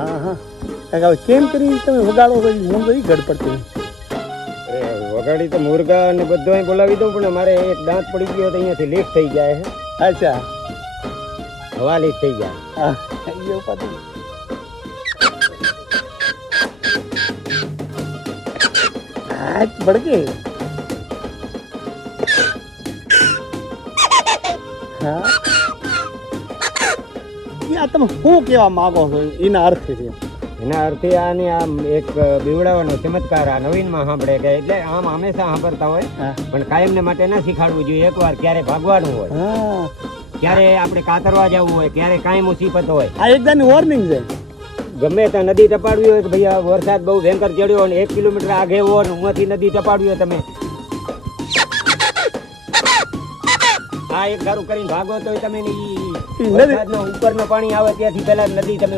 હા હા હવે કેમ કરી તમે વગાડો તો હું તો ગડપડતી અરે વગાડી તો મુર્ગા ને બધું બોલાવી દઉં પણ મારે એક દાંત પડી ગયો તો અહીંયાથી લીક થઈ જાય છે. અચ્છા હવા લીક થઈ જાય. હા એવું પાછું હાથ ભડકે હા આ તમે શું કહેવા માંગો છો એના અર્થે છે એના અર્થે આને આમ એક બીવડાવવાનો ચમત્કાર આ નવીનમાં સાંભળે કે એટલે આમ હંમેશા સાંભળતા હોય હા પણ કાયમને માટે ના શીખાડવું જોઈએ. એકવાર ક્યારે ભાગવાનું હોય, હા ક્યારે આપણે કાતરવા જવું હોય, ક્યારે કાંઈ મુસીબત હોય, આ એકદાની વોર્નિંગ છે ગમે ત્યાં નદી ટપાડવી હોય કે ભાઈ આ વરસાદ બહુ ભયંકર ચડ્યો અને 1 કિલોમીટર આગે હો ને ઉમાંથી નદી ટપાડવી હોય તમે આ એક ધારું કરીને ભાગો તો તમે વરસાદનો ઉપરનો પાણી આવે ત્યાંથી પહેલા નદી તમે